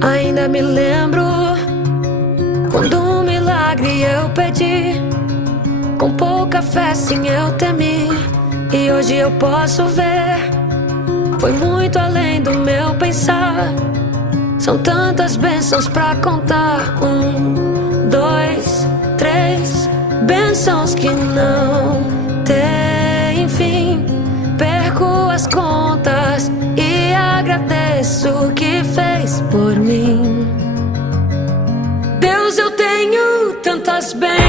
Ainda me lembro quando um milagre eu pedi, com pouca fé sim eu temi, e hoje eu posso ver, foi muito além do meu pensar. São tantas bênçãos pra contar. 1, 2, 3 bênçãos que não têm fim. Perco as contas e agradeço o que fez por mim. Deus, eu tenho tantas bênçãos.